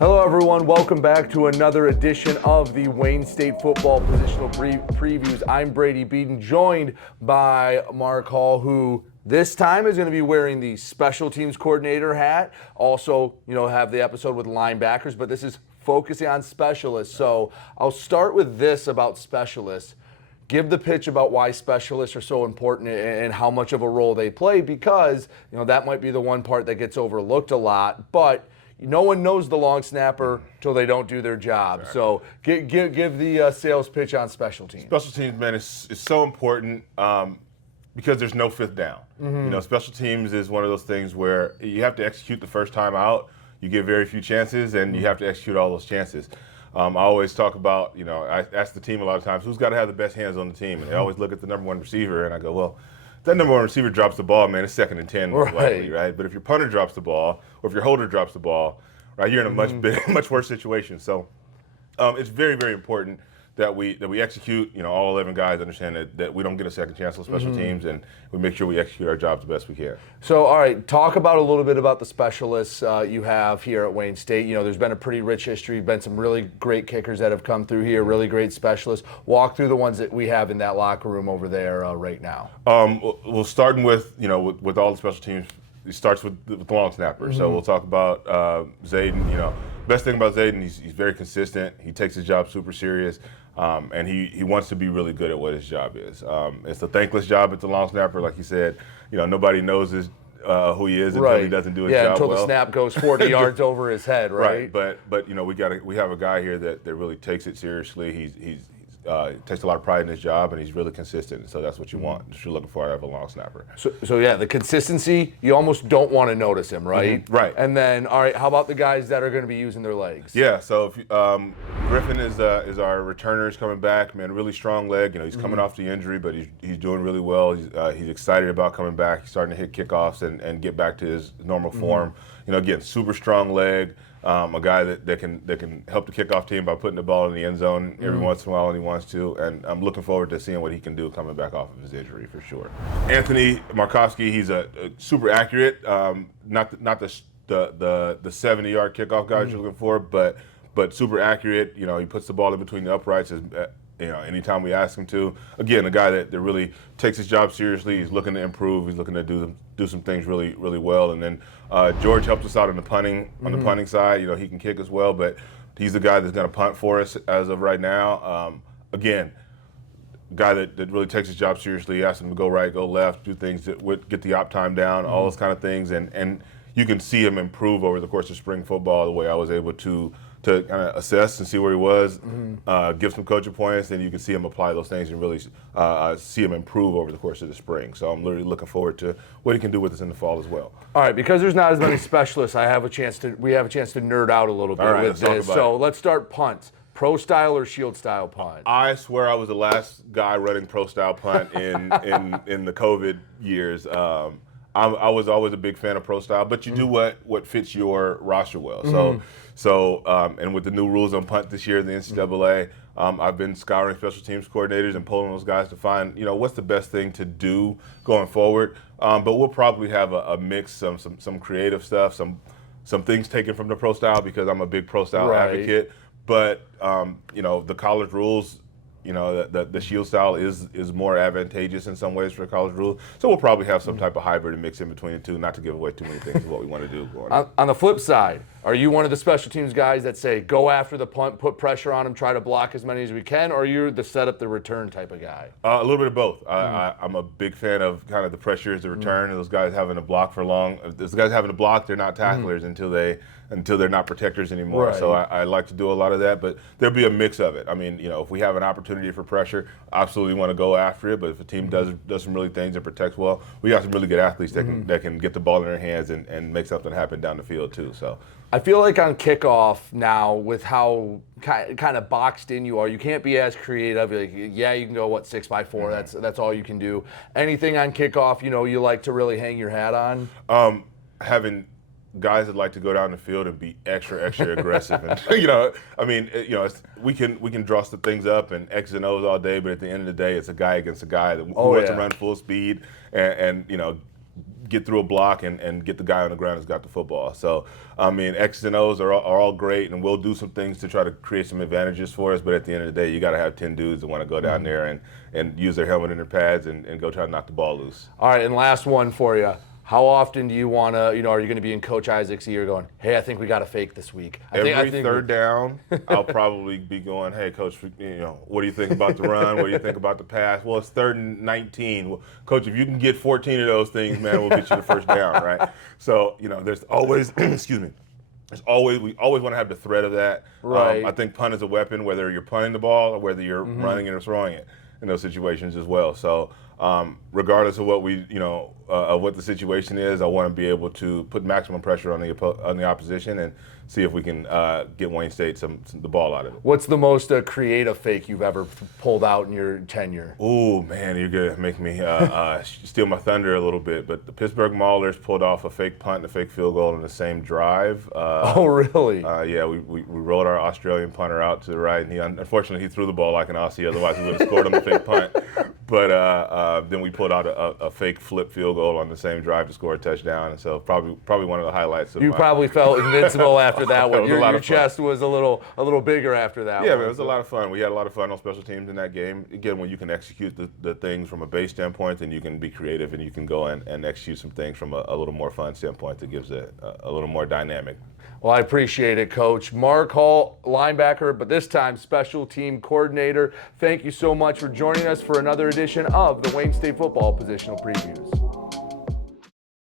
Hello everyone, welcome back to another edition of the Wayne State Football Positional Previews. I'm Brady Beedon, joined by Marc Hull, who this time is going to be wearing the Special Teams Coordinator hat. Also, have the episode with linebackers, but this is focusing on specialists. So I'll start with this about specialists. Give the pitch about why specialists are so important and how much of a role they play, because that might be the one part that gets overlooked a lot, but no one knows the long snapper till they don't do their job. Exactly. So give the sales pitch on special teams. Special teams, man, is so important because there's no fifth down. Mm-hmm. Special teams is one of those things where you have to execute the first time out. You get very few chances, and you have to execute all those chances. I always talk about, I ask the team a lot of times, who's got to have the best hands on the team? And they always look at the number one receiver, and I go, well, if that number one receiver drops the ball, man, it's 2nd and 10, likely, right? But if your punter drops the ball, or if your holder drops the ball, right, you're in a much worse situation. So it's very, very important that we execute. All 11 guys understand that we don't get a second chance on special teams, and we make sure we execute our jobs the best we can. So, all right, talk about a little bit about the specialists you have here at Wayne State. There's been a pretty rich history. Been some really great kickers that have come through here, really great specialists. Walk through the ones that we have in that locker room over there right now. We'll start with with all the special teams. It starts with the long snapper. So we'll talk about Zayden. Best thing about Zayden, he's very consistent. He takes his job super serious, and he wants to be really good at what his job is. It's a thankless job at the long snapper, like you said. Nobody knows who he is until he doesn't do his job well. Until the snap goes 40 yards over his head, right? But we have a guy here that really takes it seriously. He takes a lot of pride in his job, and he's really consistent. So that's what you want. That's what you're looking for out of a long snapper. So yeah, the consistency, you almost don't want to notice him, right? Mm-hmm. Right. And then, all right, how about the guys that are going to be using their legs? Yeah. So if Griffin is our returner, is coming back, man. Really strong leg. He's coming off the injury, but he's doing really well. He's excited about coming back. He's starting to hit kickoffs and get back to his normal form. Again, super strong leg. A guy that can help the kickoff team by putting the ball in the end zone every once in a while when he wants to, and I'm looking forward to seeing what he can do coming back off of his injury for sure. Anthony Markowski, he's a super accurate, not the 70-yard kickoff guy you're looking for, but super accurate. He puts the ball in between the uprights anytime we ask him to. Again, a guy that really takes his job seriously. He's looking to improve. He's looking to do some things really, really well. And then George helps us out on the punting side. He can kick as well, but he's the guy that's going to punt for us as of right now. Again, guy that really takes his job seriously. He asks him to go right, go left, do things that would get the op time down, all those kind of things. And you can see him improve over the course of spring football the way I was able to kind of assess and see where he was, give some coaching points, and you can see him apply those things and really see him improve over the course of the spring. So I'm literally looking forward to what he can do with us in the fall as well. All right, because there's not as many specialists, we have a chance to nerd out a little bit with this. So let's start punts. Pro style or shield style punt? I swear I was the last guy running pro style punt in the COVID years. I was always a big fan of pro style, but you do what fits your roster well. So and with the new rules on punt this year, the NCAA, I've been scouring special teams coordinators and polling those guys to find what's the best thing to do going forward. But we'll probably have a mix, some creative stuff, some things taken from the pro style because I'm a big pro style advocate. But the college rules. The shield style is more advantageous in some ways for the college rules. So we'll probably have some type of hybrid and mix in between the two, not to give away too many things of what we want to do. On the flip side, are you one of the special teams guys that say, go after the punt, put pressure on him, try to block as many as we can, or are you the set up the return type of guy? A little bit of both. I'm a big fan of kind of the pressure as the return, and those guys having to block for long. If those guys having to block, they're not tacklers until they're not protectors anymore. Right. So I like to do a lot of that, but there'll be a mix of it. I mean, if we have an opportunity for pressure, absolutely want to go after it. But if a team does some really things and protects well, we got some really good athletes that can get the ball in their hands and make something happen down the field too. So I feel like on kickoff now, with how kind of boxed in you are, you can't be as creative. Like, yeah, you can go 6x4. That's all you can do. Anything on kickoff, you like to really hang your hat on? Having guys that like to go down the field and be extra aggressive, and we can draw some things up and X and O's all day, but at the end of the day, it's a guy against a guy who wants to run full speed and get through a block and get the guy on the ground who's got the football. So, I mean, X's and O's are all great, and we'll do some things to try to create some advantages for us, but at the end of the day, you got to have 10 dudes that want to go down there and use their helmet and their pads and go try to knock the ball loose. All right, and last one for you. How often do you want to, are you going to be in Coach Isaac's ear going, hey, I think we got to fake this week? Every third down, I'll probably be going, hey, Coach, what do you think about the run? What do you think about the pass? Well, it's 3rd and 19. Well, Coach, if you can get 14 of those things, man, we'll get you the first down, right? So, there's always, excuse me, we always want to have the threat of that. Right. I think punt is a weapon, whether you're punting the ball or whether you're running it or throwing it in those situations as well. So regardless of what what the situation is, I want to be able to put maximum pressure on the opposition and see if we can get Wayne State the ball out of it. What's the most creative fake you've ever pulled out in your tenure? Oh man, you're gonna make me steal my thunder a little bit. But the Pittsburgh Maulers pulled off a fake punt and a fake field goal in the same drive. Oh really? Yeah, we rolled our Australian punter out to the right, and unfortunately he threw the ball like an Aussie. Otherwise we would have scored on the fake punt. But then we pulled out a fake flip field goal on the same drive to score a touchdown, and so probably one of the highlights. You probably felt invincible after that one. Your chest fun. was a little bigger after that. Yeah, man, it was a lot of fun. We had a lot of fun on special teams in that game. Again, when you can execute the things from a base standpoint, then you can be creative and you can go and execute some things from a little more fun standpoint that gives it a little more dynamic. Well, I appreciate it, Coach. Marc Hull, linebacker, but this time special team coordinator. Thank you so much for joining us for another edition of the Wayne State Football Positional Previews.